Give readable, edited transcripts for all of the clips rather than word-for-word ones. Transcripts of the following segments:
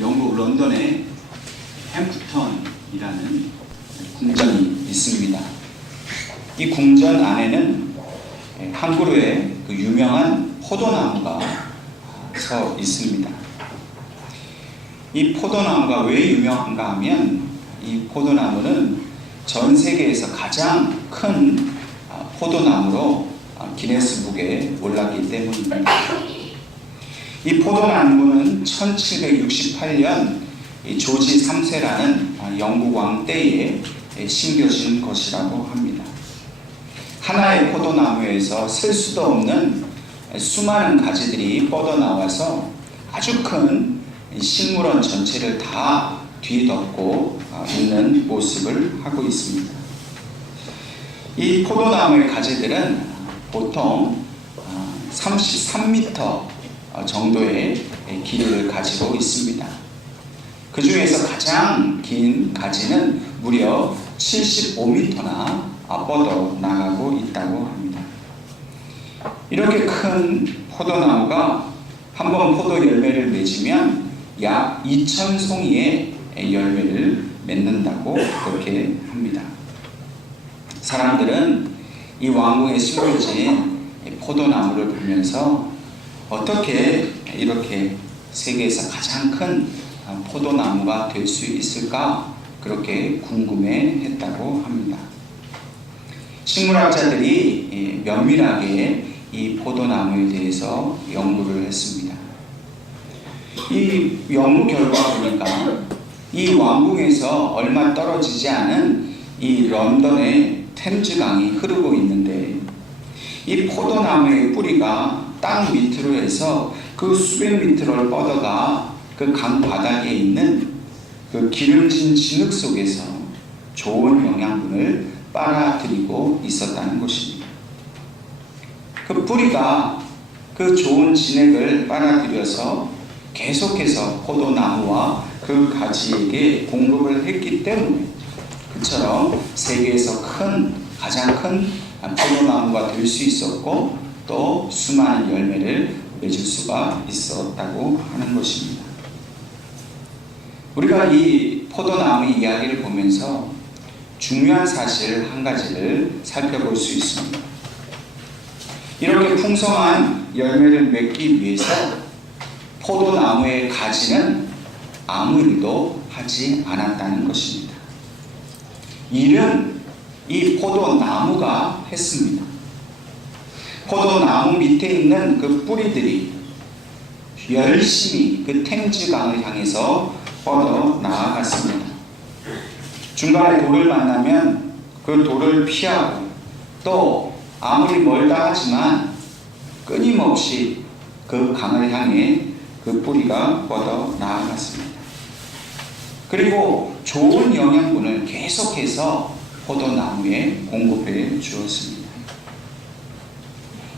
영국 런던에 햄프턴이라는 궁전이 있습니다. 이 궁전 안에는 한 그루의 그 유명한 포도나무가 서 있습니다. 이 포도나무가 왜 유명한가 하면 이 포도나무는 전 세계에서 가장 큰 포도나무로 기네스북에 올랐기 때문입니다. 이 포도나무는 1768년 조지 3세라는 영국 왕 때에 심겨진 것이라고 합니다. 하나의 포도나무에서 셀 수도 없는 수많은 가지들이 뻗어나와서 아주 큰 식물원 전체를 다 뒤덮고 있는 모습을 하고 있습니다. 이 포도나무의 가지들은 보통 33m 정도의 길이를 가지고 있습니다. 그 중에서 가장 긴 가지는 무려 75m나 뻗어 나가고 있다고 합니다. 이렇게 큰 포도나무가 한번 포도 열매를 맺으면 약 2,000송이의 열매를 맺는다고 그렇게 합니다. 사람들은 이 왕궁에 심겨진 포도나무를 보면서 어떻게 이렇게 세계에서 가장 큰 포도나무가 될 수 있을까 그렇게 궁금해했다고 합니다. 식물학자들이 면밀하게 이 포도나무에 대해서 연구를 했습니다. 이 연구 결과 보니까 이 왕궁에서 얼마 떨어지지 않은 이 런던의 템즈강이 흐르고 있는데 이 포도나무의 뿌리가 땅 밑으로 해서 그 수백 미터를 뻗어가 그 강 바닥에 있는 그 기름진 진흙 속에서 좋은 영양분을 빨아들이고 있었다는 것입니다. 그 뿌리가 그 좋은 진액을 빨아들여서 계속해서 포도나무와 그 가지에게 공급을 했기 때문에 그처럼 세계에서 가장 큰 포도나무가 될 수 있었고 또 수많은 열매를 맺을 수가 있었다고 하는 것입니다. 우리가 이 포도나무 이야기를 보면서 중요한 사실 한 가지를 살펴볼 수 있습니다. 이렇게 풍성한 열매를 맺기 위해서 포도나무의 가지는 아무 일도 하지 않았다는 것입니다. 일은 이 포도나무가 했습니다. 포도나무 밑에 있는 그 뿌리들이 열심히 그 템즈강을 향해서 뻗어 나아갔습니다. 중간에 돌을 만나면 그 돌을 피하고 또 아무리 멀다 하지만 끊임없이 그 강을 향해 그 뿌리가 뻗어 나아갔습니다. 그리고 좋은 영양분을 계속해서 포도나무에 공급해 주었습니다.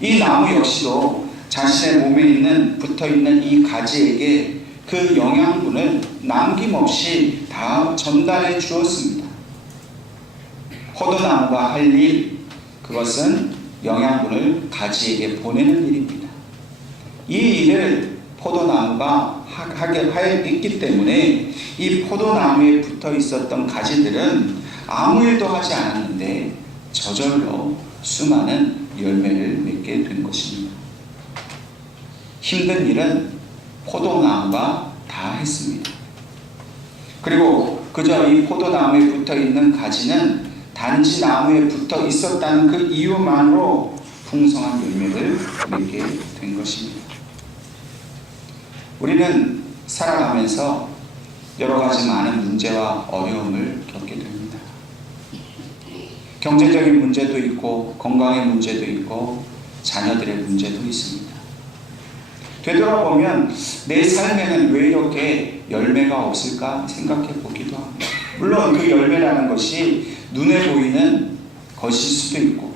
이 나무 역시도 자신의 몸에 붙어있는 이 가지에게 그 영양분을 남김없이 다 전달해 주었습니다. 포도나무가 할 일, 그것은 영양분을 가지에게 보내는 일입니다. 이 일을 포도나무가 하게 했기 때문에 이 포도나무에 붙어 있었던 가지들은 아무 일도 하지 않았는데 저절로 수많은 열매를 맺게 된 것입니다. 힘든 일은 포도나무가 다 했습니다. 그리고 그저 이 포도나무에 붙어 있는 가지는 단지 나무에 붙어 있었다는 그 이유만으로 풍성한 열매를 맺게 된 것입니다. 우리는 살아가면서 여러 가지 많은 문제와 어려움을 겪게 됩니다. 경제적인 문제도 있고 건강의 문제도 있고 자녀들의 문제도 있습니다. 되돌아보면 내 삶에는 왜 이렇게 열매가 없을까 생각해 보기도 합니다. 물론 그 열매라는 것이 눈에 보이는 것일 수도 있고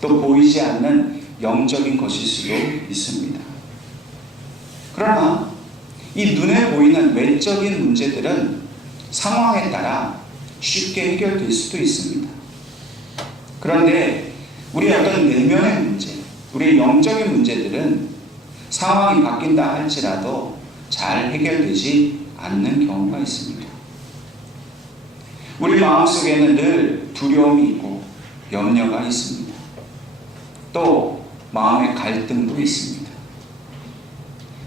또 보이지 않는 영적인 것일 수도 있습니다. 그러나 이 눈에 보이는 외적인 문제들은 상황에 따라 쉽게 해결될 수도 있습니다. 그런데 우리 어떤 내면의 문제, 우리의 영적인 문제들은 상황이 바뀐다 할지라도 잘 해결되지 않는 경우가 있습니다. 우리 마음속에는 늘 두려움이 있고 염려가 있습니다. 또 마음의 갈등도 있습니다.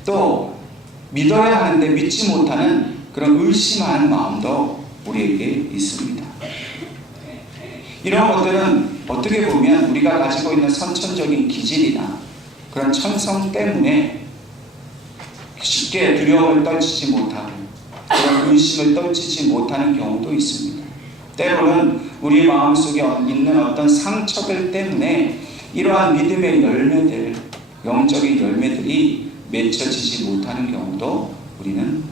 또 믿어야 하는데 믿지 못하는 그런 의심하는 마음도 우리에게 있습니다. 이런 것들은 어떻게 보면 우리가 가지고 있는 선천적인 기질이나 그런 천성 때문에 쉽게 두려움을 떨치지 못하고 그런 의심을 떨치지 못하는 경우도 있습니다. 때로는 우리 마음속에 있는 어떤 상처들 때문에 이러한 믿음의 열매들, 영적인 열매들이 맺혀지지 못하는 경우도 우리는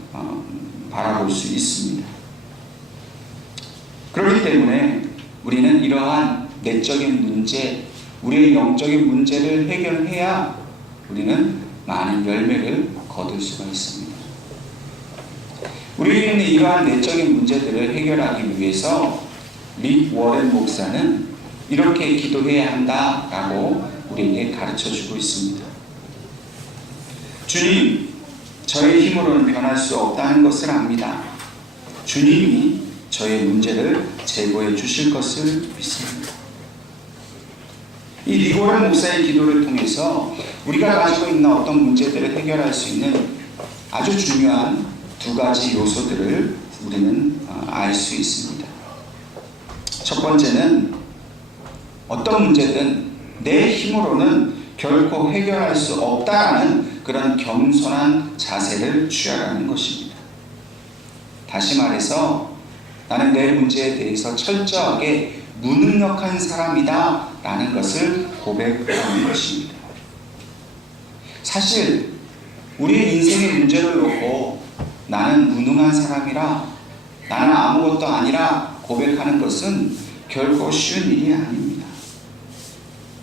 바라볼 수 있습니다. 그렇기 때문에 우리는 이러한 내적인 문제, 우리의 영적인 문제를 해결해야 우리는 많은 열매를 거둘 수가 있습니다. 우리에게 있는 이러한 내적인 문제들을 해결하기 위해서 릭 워렌 목사는 이렇게 기도해야 한다라고 우리에게 가르쳐주고 있습니다. 주님, 저의 힘으로는 변할 수 없다는 것을 압니다. 주님이 저의 문제를 제거해 주실 것을 믿습니다. 이 릭 워렌 목사의 기도를 통해서 우리가 가지고 있는 어떤 문제들을 해결할 수 있는 아주 중요한 두 가지 요소들을 우리는 알 수 있습니다. 첫 번째는 어떤 문제든 내 힘으로는 결코 해결할 수 없다라는 그런 겸손한 자세를 취하라는 것입니다. 다시 말해서 나는 내 문제에 대해서 철저하게 무능력한 사람이다 라는 것을 고백하는 것입니다. 사실 우리의 인생의 문제를 놓고 나는 무능한 사람이라, 나는 아무것도 아니라 고백하는 것은 결코 쉬운 일이 아닙니다.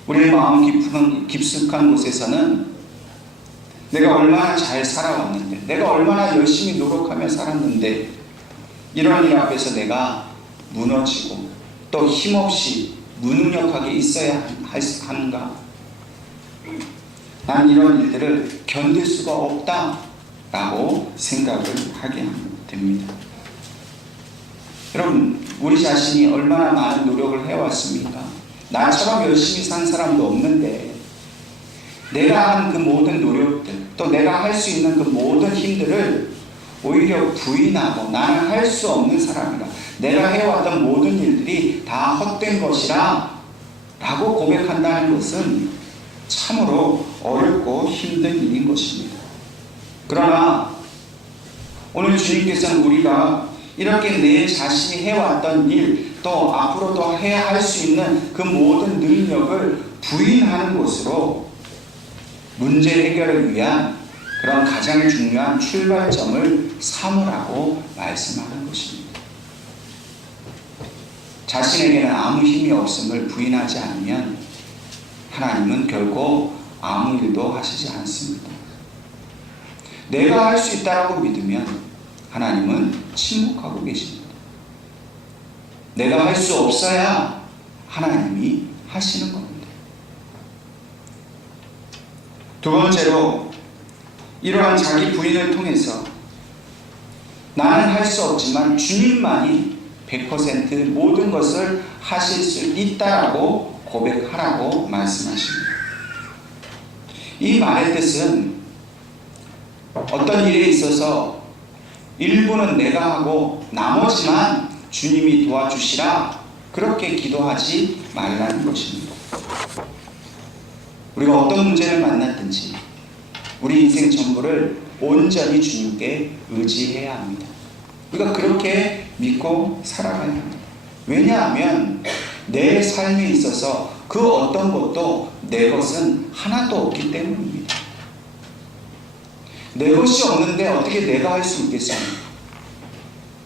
우리의 마음 깊숙한 곳에서는 내가 얼마나 잘 살아왔는데, 내가 얼마나 열심히 노력하며 살았는데 이런 일 앞에서 내가 무너지고 또 힘없이 무능력하게 있어야 하는가? 난 이런 일들을 견딜 수가 없다라고 생각을 하게 됩니다. 여러분, 우리 자신이 얼마나 많은 노력을 해왔습니까? 나처럼 열심히 산 사람도 없는데 내가 한 그 모든 노력들, 또 내가 할 수 있는 그 모든 힘들을 오히려 부인하고 나는 할 수 없는 사람이라, 내가 해왔던 모든 일들이 다 헛된 것이라 라고 고백한다는 것은 참으로 어렵고 힘든 일인 것입니다. 그러나 오늘 주님께서는 우리가 이렇게 내 자신이 해왔던 일, 또 앞으로도 해야 할 수 있는 그 모든 능력을 부인하는 것으로 문제 해결을 위한 그런 가장 중요한 출발점을 삼으라고 말씀하는 것입니다. 자신에게는 아무 힘이 없음을 부인하지 않으면 하나님은 결코 아무 일도 하시지 않습니다. 내가 할 수 있다고 믿으면 하나님은 침묵하고 계십니다. 내가 할 수 없어야 하나님이 하시는 겁니다. 두 번째로, 이러한 자기 부인을 통해서 나는 할 수 없지만 주님만이 100% 모든 것을 하실 수 있다라고 고백하라고 말씀하십니다. 이 말의 뜻은 어떤 일에 있어서 일부는 내가 하고 나머지만 주님이 도와주시라, 그렇게 기도하지 말라는 것입니다. 우리가 어떤 문제를 만났든지 우리 인생 전부를 온전히 주님께 의지해야 합니다. 우리가 그렇게 믿고 살아가야 합니다. 왜냐하면 내 삶에 있어서 그 어떤 것도 내 것은 하나도 없기 때문입니다. 내 것이 없는데 어떻게 내가 할 수 있겠습니까?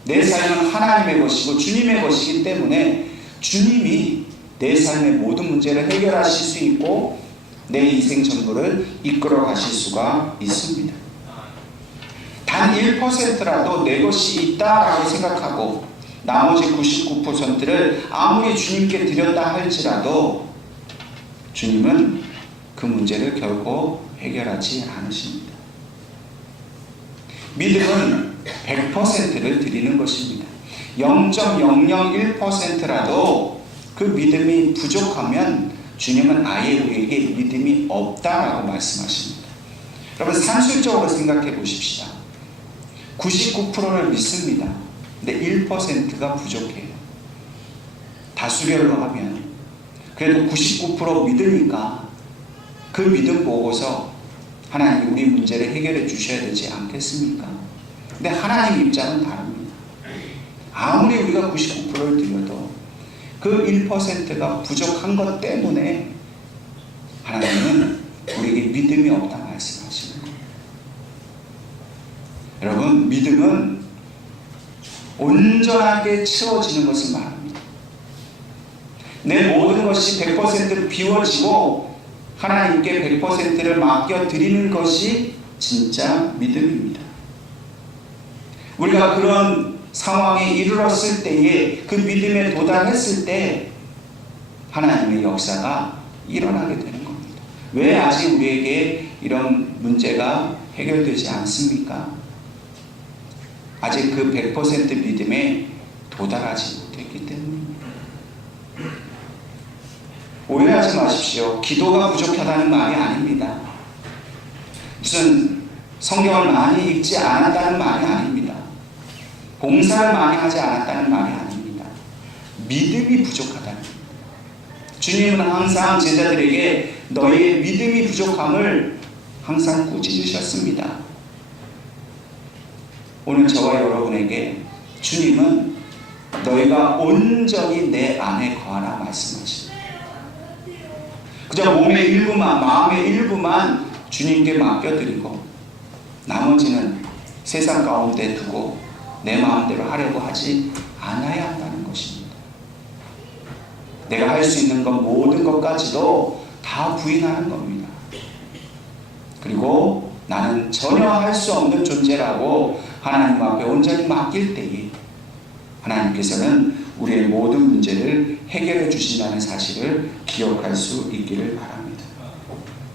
내 삶은 하나님의 것이고 주님의 것이기 때문에 주님이 내 삶의 모든 문제를 해결하실 수 있고 내 인생 전부를 이끌어 가실 수가 있습니다. 단 1%라도 내 것이 있다라고 생각하고 나머지 99%를 아무리 주님께 드렸다 할지라도 주님은 그 문제를 결코 해결하지 않으십니다. 믿음은 100%를 드리는 것입니다. 0.001%라도 그 믿음이 부족하면 주님은 아예 우리에게 믿음이 없다라고 말씀하십니다. 여러분, 산술적으로 생각해 보십시다. 99%를 믿습니다. 근데 1%가 부족해요. 다수결로 하면 그래도 99% 믿으니까 그 믿음 보고서 하나님 우리 문제를 해결해 주셔야 되지 않겠습니까? 근데 하나님 입장은 다릅니다. 아무리 우리가 99%를 드려도 그 1%가 부족한 것 때문에 하나님은 우리에게 믿음이 없다 말씀하시는 거예요. 여러분, 믿음은 온전하게 채워지는 것을 말합니다. 내 모든 것이 100% 비워지고 하나님께 100%를 맡겨드리는 것이 진짜 믿음입니다. 우리가 그런 상황에 이르렀을 때에 그 믿음에 도달했을 때 하나님의 역사가 일어나게 되는 겁니다. 왜 아직 우리에게 이런 문제가 해결되지 않습니까? 아직 그 100% 믿음에 도달하지 못했기 때문입니다. 오해하지 마십시오. 기도가 부족하다는 말이 아닙니다. 무슨 성경을 많이 읽지 않았다는 말이 아닙니다. 봉사를 많이 하지 않았다는 말이 아닙니다. 믿음이 부족하다는 겁니다. 주님은 항상 제자들에게 너희의 믿음이 부족함을 항상 꾸짖으셨습니다. 오늘 저와 여러분에게 주님은 너희가 온전히 내 안에 거하라 말씀하십니다. 그저 몸의 일부만, 마음의 일부만 주님께 맡겨드리고 나머지는 세상 가운데 두고 내 마음대로 하려고 하지 않아야 한다는 것입니다. 내가 할 수 있는 것 모든 것까지도 다 부인하는 겁니다. 그리고 나는 전혀 할 수 없는 존재라고 하나님 앞에 온전히 맡길 때에 하나님께서는 우리의 모든 문제를 해결해 주신다는 사실을 기억할 수 있기를 바랍니다.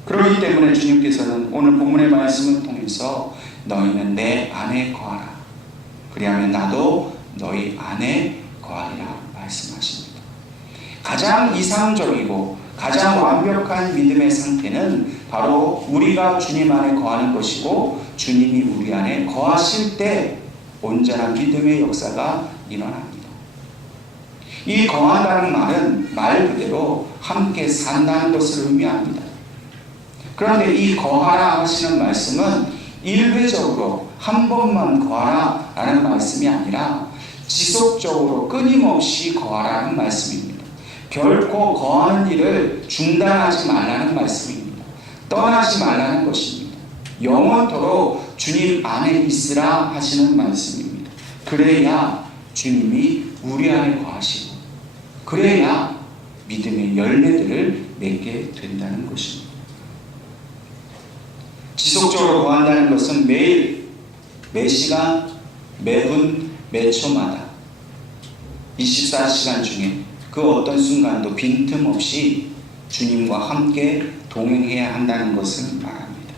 그렇기 때문에 주님께서는 오늘 본문의 말씀을 통해서 너희는 내 안에 거하라. 그리하면 나도 너희 안에 거하리라 말씀하십니다. 가장 이상적이고 가장 완벽한 믿음의 상태는 바로 우리가 주님 안에 거하는 것이고 주님이 우리 안에 거하실 때 온전한 믿음의 역사가 일어납니다. 이 거한다는 말은 말 그대로 함께 산다는 것을 의미합니다. 그런데 이 거하라 하시는 말씀은 일회적으로 한 번만 거하라 라는 말씀이 아니라 지속적으로 끊임없이 거하라는 말씀입니다. 결코 거하는 일을 중단하지 말라는 말씀입니다. 떠나지 말라는 것입니다. 영원토록 주님 안에 있으라 하시는 말씀입니다. 그래야 주님이 우리 안에 거하시고 그래야 믿음의 열매들을 맺게 된다는 것입니다. 지속적으로 거한다는 것은 매일, 매시간, 매분, 매초마다 24시간 중에 그 어떤 순간도 빈틈없이 주님과 함께 동행해야 한다는 것을 말합니다.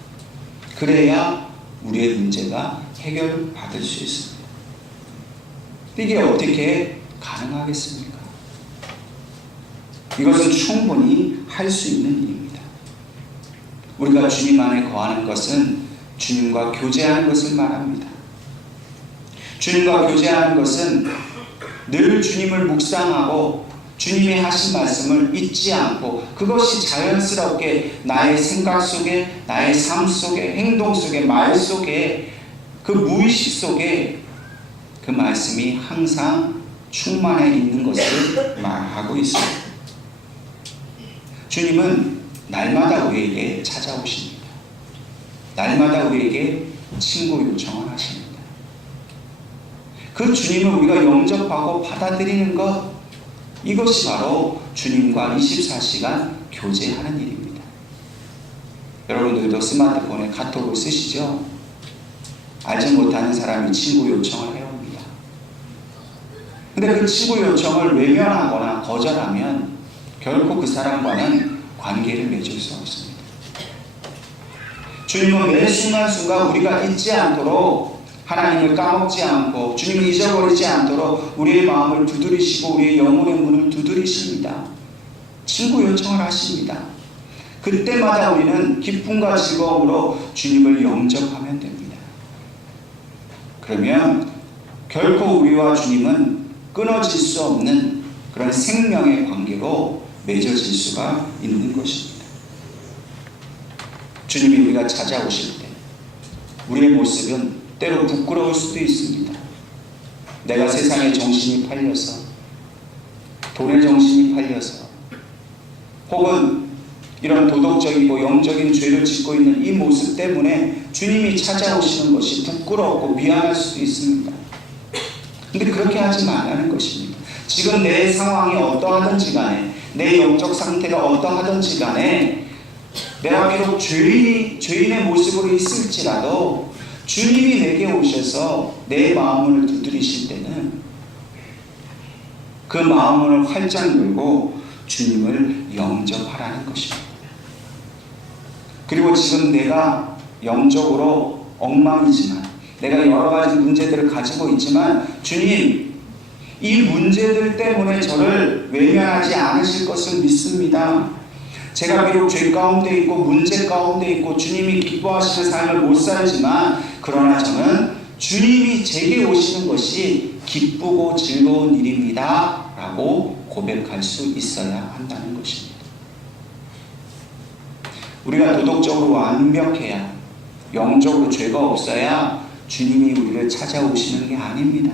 그래야 우리의 문제가 해결받을 수 있습니다. 이게 어떻게 가능하겠습니까? 이것은 충분히 할 수 있는 일입니다. 우리가 주님 안에 거하는 것은 주님과 교제하는 것을 말합니다. 주님과 교제하는 것은 늘 주님을 묵상하고 주님이 하신 말씀을 잊지 않고 그것이 자연스럽게 나의 생각 속에, 나의 삶 속에, 행동 속에, 말 속에, 그 무의식 속에 그 말씀이 항상 충만해 있는 것을 말하고 있습니다. 주님은 날마다 우리에게 찾아오십니다. 날마다 우리에게 친구 요청을 하십니다. 그 주님을 우리가 영접하고 받아들이는 것, 이것이 바로 주님과 24시간 교제하는 일입니다. 여러분들도 스마트폰에 카톡을 쓰시죠? 알지 못하는 사람이 친구 요청을 해옵니다. 근데 그 친구 요청을 외면하거나 거절하면 결코 그 사람과는 관계를 맺을 수 없습니다. 주님은 매 순간순간 우리가 잊지 않도록 하나님을 까먹지 않고 주님을 잊어버리지 않도록 우리의 마음을 두드리시고 우리의 영혼의 문을 두드리십니다. 친구 요청을 하십니다. 그때마다 우리는 기쁨과 즐거움으로 주님을 영접하면 됩니다. 그러면 결코 우리와 주님은 끊어질 수 없는 그런 생명의 관계로 맺어질 수가 있는 것입니다. 주님이 우리가 찾아오실 때 우리의 모습은 때로 부끄러울 수도 있습니다. 내가 세상에 정신이 팔려서, 돈에 정신이 팔려서, 혹은 이런 도덕적이고 영적인 죄를 짓고 있는 이 모습 때문에 주님이 찾아오시는 것이 부끄럽고 미안할 수도 있습니다. 근데 그렇게 하지 말라는 것입니다. 지금 내 상황이 어떠하든지 간에, 내 영적 상태가 어떠하든지 간에, 내가 비록 죄인의 모습으로 있을지라도 주님이 내게 오셔서 내 마음을 두드리실 때는 그 마음을 활짝 열고 주님을 영접하라는 것입니다. 그리고 지금 내가 영적으로 엉망이지만, 내가 여러 가지 문제들을 가지고 있지만 주님, 이 문제들 때문에 저를 외면하지 않으실 것을 믿습니다. 제가 비록 죄 가운데 있고 문제 가운데 있고 주님이 기뻐하시는 삶을 못 살지만, 그러나 저는 주님이 제게 오시는 것이 기쁘고 즐거운 일입니다 라고 고백할 수 있어야 한다는 것입니다. 우리가 도덕적으로 완벽해야, 영적으로 죄가 없어야 주님이 우리를 찾아오시는 게 아닙니다.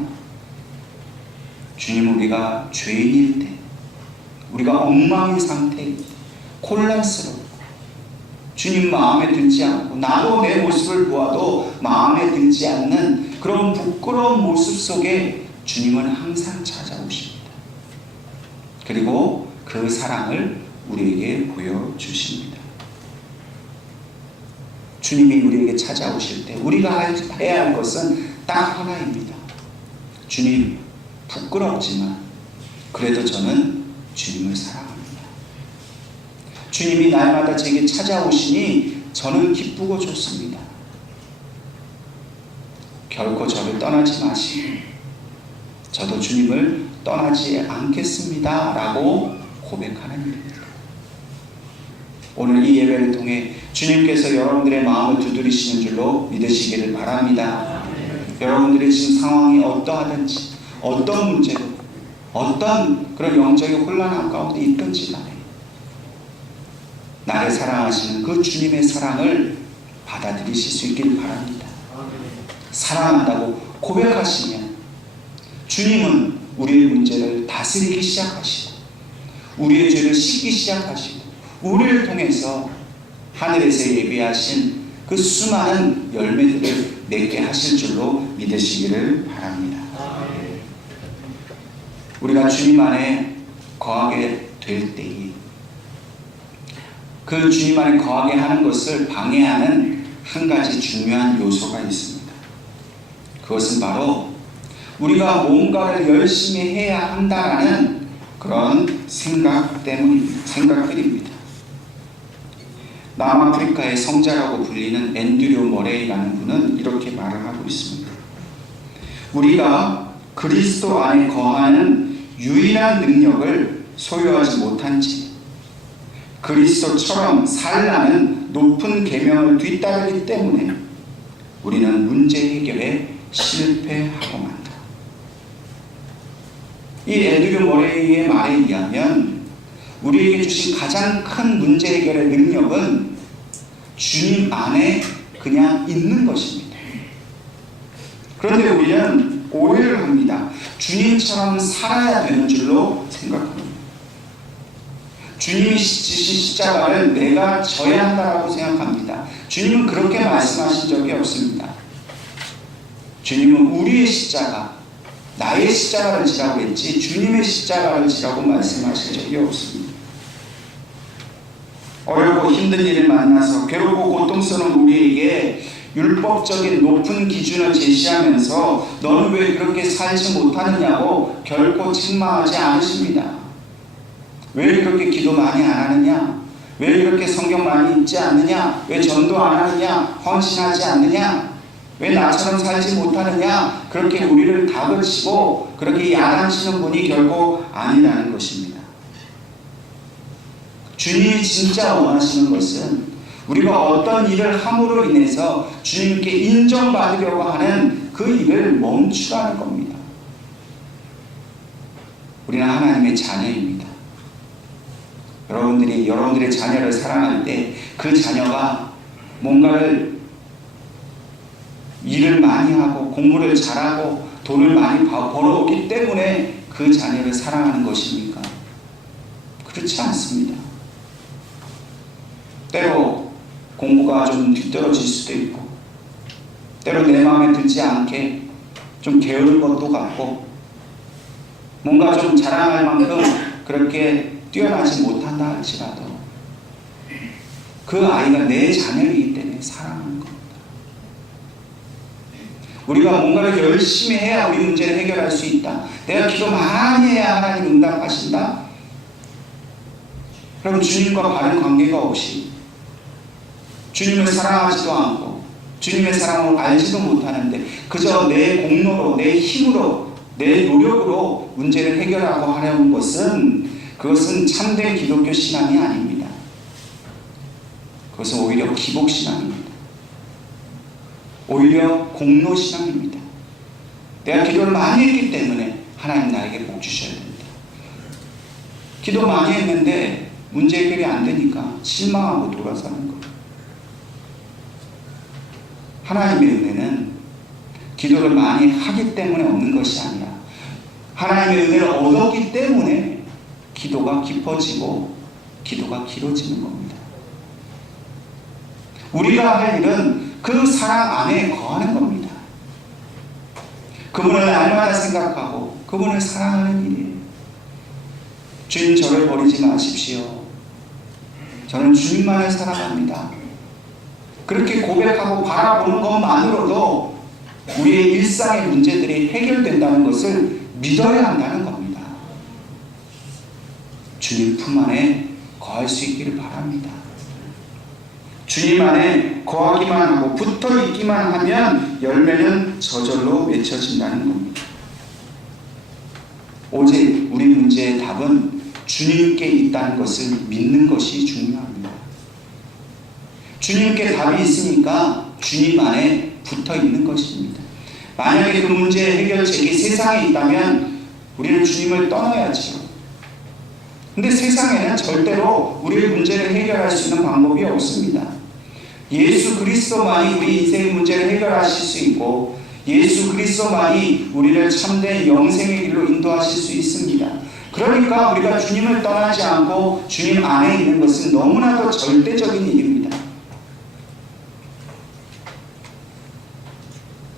주님은 우리가 죄인일 때, 우리가 엉망인 상태일 때, 혼란스럽고 주님 마음에 들지 않고, 나도 내 모습을 보아도 마음에 들지 않는 그런 부끄러운 모습 속에 주님은 항상 찾아오십니다. 그리고 그 사랑을 우리에게 보여주십니다. 주님이 우리에게 찾아오실 때 우리가 해야 할 것은 딱 하나입니다. 주님, 부끄럽지만 그래도 저는 주님을 사랑합니다. 주님이 날마다 제게 찾아오시니 저는 기쁘고 좋습니다. 결코 저를 떠나지 마시고 저도 주님을 떠나지 않겠습니다 라고 고백하는 일입니다. 오늘 이 예배를 통해 주님께서 여러분들의 마음을 두드리시는 줄로 믿으시기를 바랍니다. 여러분들의 지금 상황이 어떠하든지, 어떤 문제로, 어떤 그런 영적인 혼란함 가운데 있든지 간에 나를 사랑하시는 그 주님의 사랑을 받아들이실 수 있기를 바랍니다. 사랑한다고 고백하시면 주님은 우리의 문제를 다스리기 시작하시고 우리의 죄를 씻기 시작하시고 우리를 통해서 하늘에서 예비하신 그 수많은 열매들을 맺게 하실 줄로 믿으시기를 바랍니다. 우리가 주님 안에 거하게 될 때에 그 주님 안에 거하게 하는 것을 방해하는 한 가지 중요한 요소가 있습니다. 그것은 바로 우리가 뭔가를 열심히 해야 한다라는 그런 생각들입니다. 남아프리카의 성자라고 불리는 앤드류 머레이라는 분은 이렇게 말을 하고 있습니다. 우리가 그리스도 안에 거하는 유일한 능력을 소유하지 못한 채 그리스도처럼 살라는 높은 계명을 뒤따르기 때문에 우리는 문제 해결에 실패하고 만다. 이 앤드류 머레이의 말에 의하면 우리에게 주신 가장 큰 문제 해결의 능력은 주님 안에 그냥 있는 것입니다. 그런데 우리는 오해를 합니다. 주님처럼 살아야 되는 줄로 생각합니다. 주님이 지신 십자가를 내가 져야 한다고 생각합니다. 주님은 그렇게 말씀하신 적이 없습니다. 주님은 우리의 십자가, 나의 십자가를 지라고 했지 주님의 십자가를 지라고 말씀하신 적이 없습니다. 어렵고 힘든 일을 만나서 괴롭고 고통스러운 우리에게 율법적인 높은 기준을 제시하면서 너는 왜 그렇게 살지 못하느냐고 결코 책망하지 않으십니다. 왜 그렇게 기도 많이 안 하느냐? 왜 그렇게 성경 많이 읽지 않느냐? 왜 전도 안 하느냐? 헌신하지 않느냐? 왜 나처럼 살지 못하느냐? 그렇게 우리를 다그치고 그렇게 야단치는 분이 결코 아니라는 것입니다. 주님이 진짜 원하시는 것은 우리가 어떤 일을 함으로 인해서 주님께 인정받으려고 하는 그 일을 멈추라는 겁니다. 우리는 하나님의 자녀입니다. 여러분들이 여러분들의 자녀를 사랑할 때 그 자녀가 뭔가를 일을 많이 하고 공부를 잘하고 돈을 많이 벌어오기 때문에 그 자녀를 사랑하는 것입니까? 그렇지 않습니다. 때로 공부가 좀 뒤떨어질 수도 있고, 때로 내 마음에 들지 않게 좀 게으른 것도 같고, 뭔가 좀 자랑할 만큼 그렇게 뛰어나지 못한다 할지라도 그 아이가 내 자녀이기 때문에 사랑하는 겁니다. 우리가 뭔가를 열심히 해야 우리 문제를 해결할 수 있다. 내가 기도 많이 해야 하나님 응답하신다. 그럼 주님과 바른 관계가 없이 주님을 사랑하지도 않고 주님의 사랑을 알지도 못하는데 그저 내 공로로, 내 힘으로, 내 노력으로 문제를 해결하고 하려는 그것은 참된 기독교 신앙이 아닙니다. 그것은 오히려 기복신앙입니다. 오히려 공로신앙입니다. 내가 기도를 많이 했기 때문에 하나님 나에게 복 주셔야 됩니다. 기도 많이 했는데 문제 해결이 안 되니까 실망하고 돌아서는 거예요. 하나님의 은혜는 기도를 많이 하기 때문에 없는 것이 아니라 하나님의 은혜를 얻었기 때문에 기도가 깊어지고 기도가 길어지는 겁니다. 우리가 할 일은 그 사랑 안에 거하는 겁니다. 그분을 날마다 생각하고 그분을 사랑하는 일이에요. 주님, 저를 버리지 마십시오. 저는 주님만을 사랑합니다. 그렇게 고백하고 바라보는 것만으로도 우리의 일상의 문제들이 해결된다는 것을 믿어야 한다는 겁니다. 주님 품 안에 거할 수 있기를 바랍니다. 주님 안에 거하기만 하고 붙어 있기만 하면 열매는 저절로 맺혀진다는 겁니다. 오직 우리 문제의 답은 주님께 있다는 것을 믿는 것이 중요합니다. 주님께 답이 있으니까 주님 안에 붙어 있는 것입니다. 만약에 그 문제의 해결책이 세상에 있다면 우리는 주님을 떠나야죠. 근데 세상에는 절대로 우리의 문제를 해결할 수 있는 방법이 없습니다. 예수 그리스도만이 우리 인생의 문제를 해결하실 수 있고 예수 그리스도만이 우리를 참된 영생의 길로 인도하실 수 있습니다. 그러니까 우리가 주님을 떠나지 않고 주님 안에 있는 것은 너무나도 절대적인 일입니다.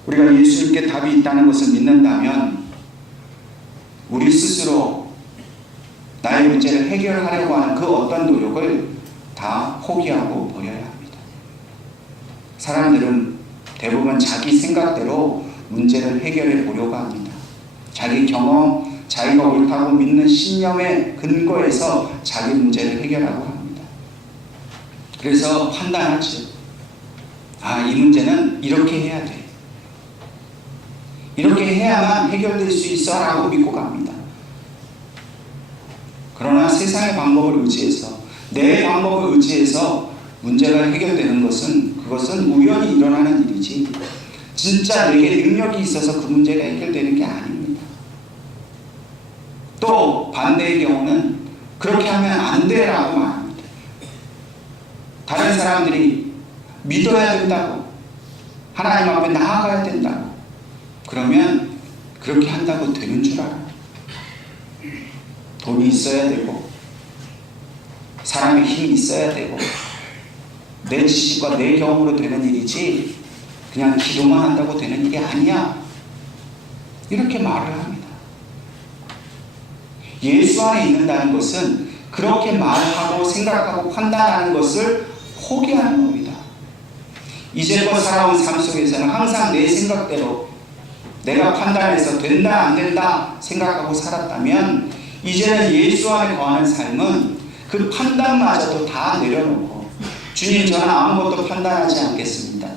우리가 예수님께 답이 있다는 것을 믿는다면 우리 스스로 나의 문제를 해결하려고 하는 그 어떤 노력을 다 포기하고 버려야 합니다. 사람들은 대부분 자기 생각대로 문제를 해결해 보려고 합니다. 자기 경험, 자기가 옳다고 믿는 신념의 근거에서 자기 문제를 해결하고 합니다. 그래서 판단하죠. 이 문제는 이렇게 해야 돼. 이렇게 해야만 해결될 수 있어 라고 믿고 갑니다. 그러나 세상의 방법을 의지해서 내 방법을 의지해서 문제가 해결되는 그것은 우연히 일어나는 일이지 진짜 내게 능력이 있어서 그 문제가 해결되는 게 아닙니다. 또 반대의 경우는 그렇게 하면 안 돼라고 말합니다. 다른 사람들이 믿어야 된다고 하나님 앞에 나아가야 된다고 그러면 그렇게 한다고 되는 줄 알아요. 돈이 있어야 되고 사람의 힘이 있어야 되고 내 지식과 내 경험으로 되는 일이지 그냥 기도만 한다고 되는 일이 아니야. 이렇게 말을 합니다. 예수 안에 있는다는 것은 그렇게 말하고 생각하고 판단하는 것을 포기하는 겁니다. 이제껏 살아온 삶 속에서는 항상 내 생각대로 내가 판단해서 된다 안 된다 생각하고 살았다면 이제는 예수 안에 거하는 삶은 그 판단마저도 다 내려놓고 주님, 저는 아무것도 판단하지 않겠습니다.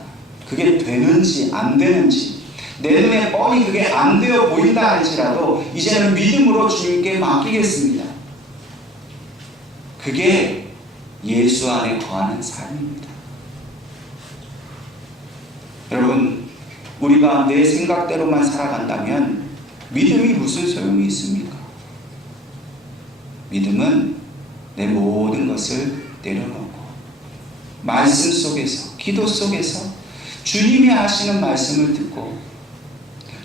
그게 되는지 안 되는지, 내 눈에 뻔히 그게 안 되어 보인다 할지라도 이제는 믿음으로 주님께 맡기겠습니다. 그게 예수 안에 거하는 삶입니다. 여러분, 우리가 내 생각대로만 살아간다면 믿음이 무슨 소용이 있습니까? 믿음은 내 모든 것을 내려놓고 말씀 속에서, 기도 속에서 주님이 하시는 말씀을 듣고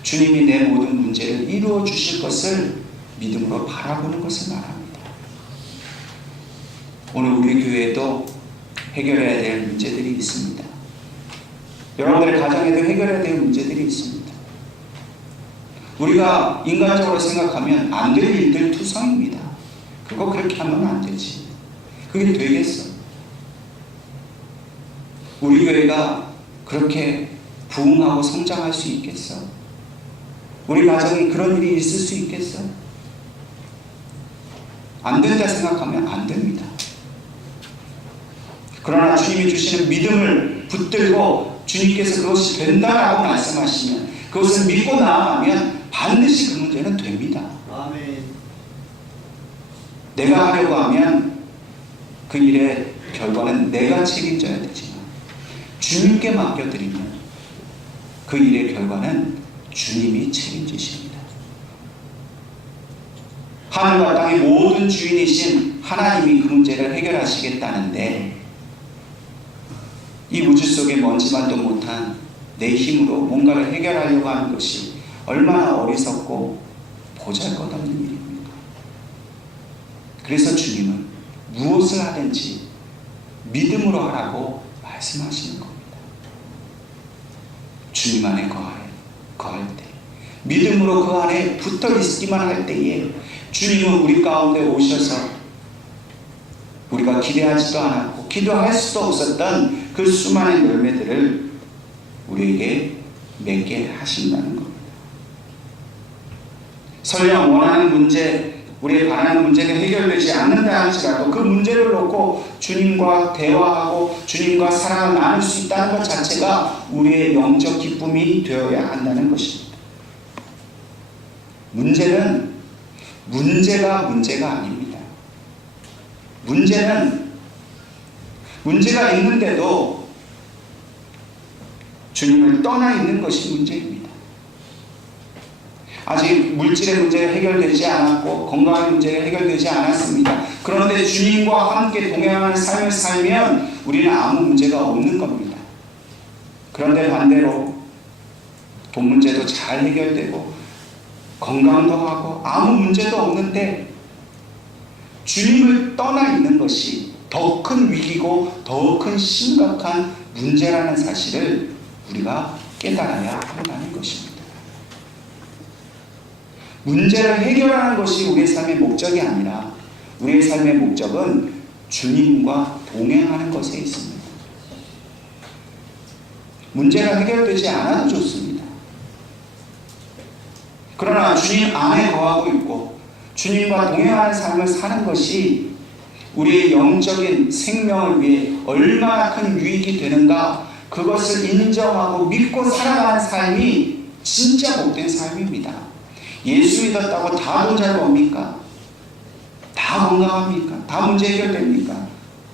주님이 내 모든 문제를 이루어 주실 것을 믿음으로 바라보는 것을 말합니다. 오늘 우리 교회에도 해결해야 될 문제들이 있습니다. 여러분들의 가정에도 해결해야 될 문제들이 있습니다. 우리가 인간적으로 생각하면 안 될 일들 투성입니다. 그거 그렇게 하면 안 되지. 그게 되겠어? 우리 교회가 그렇게 부흥하고 성장할 수 있겠어? 우리 가정에 그런 일이 있을 수 있겠어? 안 된다 생각하면 안 됩니다. 그러나 주님이 주시는 믿음을 붙들고 주님께서 그것이 된다라고 말씀하시면, 그것을 믿고 나아가면 반드시 그 문제는 됩니다. 아멘. 내가 하려고 하면 그 일의 결과는 내가 책임져야 되지만 주님께 맡겨드리면 그 일의 결과는 주님이 책임지십니다. 하늘과 땅의 모든 주인이신 하나님이 그 문제를 해결하시겠다는데, 이 우주 속에 먼지만도 못한 내 힘으로 뭔가를 해결하려고 하는 것이 얼마나 어리석고 보잘것없는 일입니까? 그래서 주님은 무엇을 하든지 믿음으로 하라고 말씀하시는 겁니다. 주님 안에 거할 때, 믿음으로 그 안에 붙어 있기만 할 때에 주님은 우리 가운데 오셔서 우리가 기대하지도 않았고 기도할 수도 없었던 그 수많은 열매들을 우리에게 맺게 하신다는 겁니다. 설령 원하는 문제, 우리의 바라는 문제가 해결되지 않는다 할지라도 그 문제를 놓고 주님과 대화하고 주님과 사랑을 나눌 수 있다는 것 자체가 우리의 영적 기쁨이 되어야 한다는 것입니다. 문제는 문제가 아닙니다. 문제가 있는데도 주님을 떠나 있는 것이 문제입니다. 아직 물질의 문제가 해결되지 않았고 건강의 문제가 해결되지 않았습니다. 그런데 주님과 함께 동행하는 삶을 살면 우리는 아무 문제가 없는 겁니다. 그런데 반대로 돈 문제도 잘 해결되고 건강도 하고 아무 문제도 없는데 주님을 떠나 있는 것이 더 큰 위기고 더 큰 심각한 문제라는 사실을 우리가 깨달아야 한다는 것입니다. 문제를 해결하는 것이 우리의 삶의 목적이 아니라 우리의 삶의 목적은 주님과 동행하는 것에 있습니다. 문제가 해결되지 않아도 좋습니다. 그러나 주님 안에 거하고 있고 주님과 동행하는 삶을 사는 것이 우리의 영적인 생명을 위해 얼마나 큰 유익이 되는가, 그것을 인정하고 믿고 살아가는 삶이 진짜 복된 삶입니다. 예수 믿었다고 다 돈 잘 법니까? 다 건강합니까? 다 문제 해결됩니까?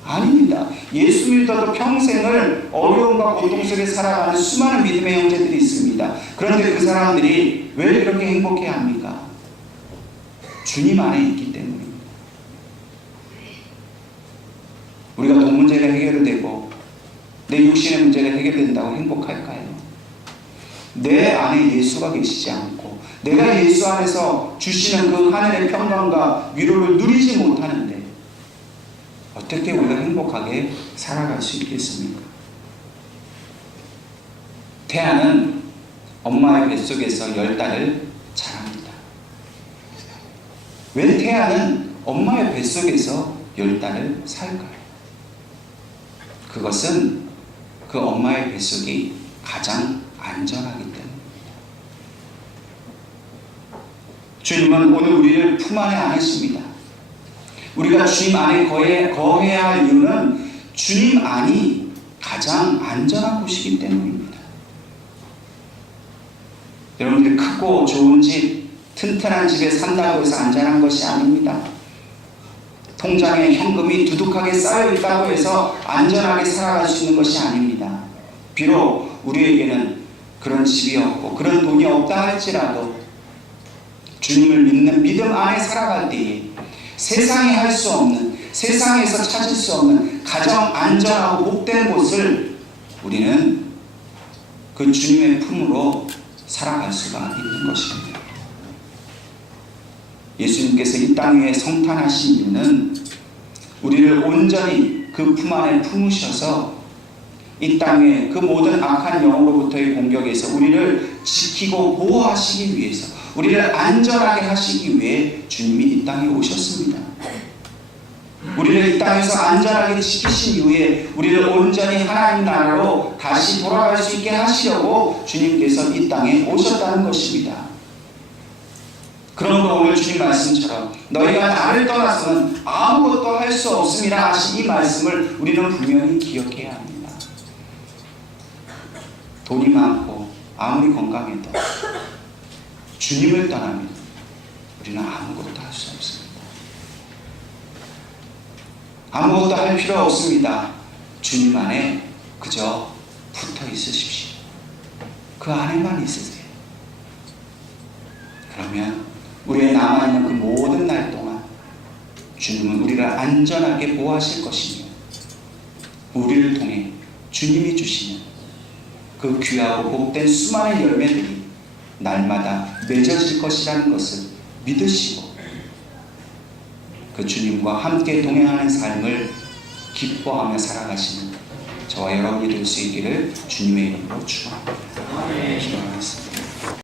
아닙니다. 예수 믿어도 평생을 어려움과 고통 속에 살아가는 수많은 믿음의 형제들이 있습니다. 그런데 그 사람들이 왜 그렇게 행복해야 합니까? 주님 안에 있기 때문입니다. 우리가 돈 문제가 해결되고 내 육신의 문제가 해결된다고 행복할까요? 내 안에 예수가 계시지 않고 내가 예수 안에서 주시는 그 하늘의 평강과 위로를 누리지 못하는데 어떻게 우리가 행복하게 살아갈 수 있겠습니까? 태아는 엄마의 뱃속에서 10달을 자랍니다. 왜 태아는 엄마의 뱃속에서 10달을 살까요? 그것은 그 엄마의 뱃속이 가장 안전하기 때문입니다. 주님은 오늘 우리를 품 안에 안으십니다. 우리가 주님 안에 거해야 할 이유는 주님 안이 가장 안전한 곳이기 때문입니다. 여러분들이 크고 좋은 집, 튼튼한 집에 산다고 해서 안전한 것이 아닙니다. 통장에 현금이 두둑하게 쌓여 있다고 해서 안전하게 살아갈 수 있는 것이 아닙니다. 비록 우리에게는 그런 집이 없고 그런 돈이 없다 할지라도 주님을 믿는 믿음 안에 살아갈 때에 세상이 할 수 없는, 세상에서 찾을 수 없는 가장 안전하고 복된 곳을 우리는 그 주님의 품으로 살아갈 수가 있는 것입니다. 예수님께서 이 땅 위에 성탄하신 이유는 우리를 온전히 그 품 안에 품으셔서 이 땅에 그 모든 악한 영으로부터의 공격에서 우리를 지키고 보호하시기 위해서, 우리를 안전하게 하시기 위해 주님이 이 땅에 오셨습니다. 우리를 이 땅에서 안전하게 지키신 이후에 우리를 온전히 하나님 나라로 다시 돌아갈 수 있게 하시려고 주님께서 이 땅에 오셨다는 것입니다. 그러므로 오늘 주님 말씀처럼 너희가 나를 떠나서는 아무것도 할 수 없음이라 하신 이 말씀을 우리는 분명히 기억해야 합니다. 돈이 많고 아무리 건강해도 주님을 떠나면 우리는 아무것도 할 수 없습니다. 아무것도 할 필요 없습니다. 주님 안에 그저 붙어 있으십시오. 그 안에만 있으세요. 그러면 우리의 남아있는 그 모든 날 동안 주님은 우리를 안전하게 보호하실 것이며 우리를 통해 주님이 주시는 그 귀하고 복된 수많은 열매들이 날마다 맺어질 것이라는 것을 믿으시고 그 주님과 함께 동행하는 삶을 기뻐하며 살아가시는 저와 여러분이 될 수 있기를 주님의 이름으로 축원합니다. 기도하겠습니다.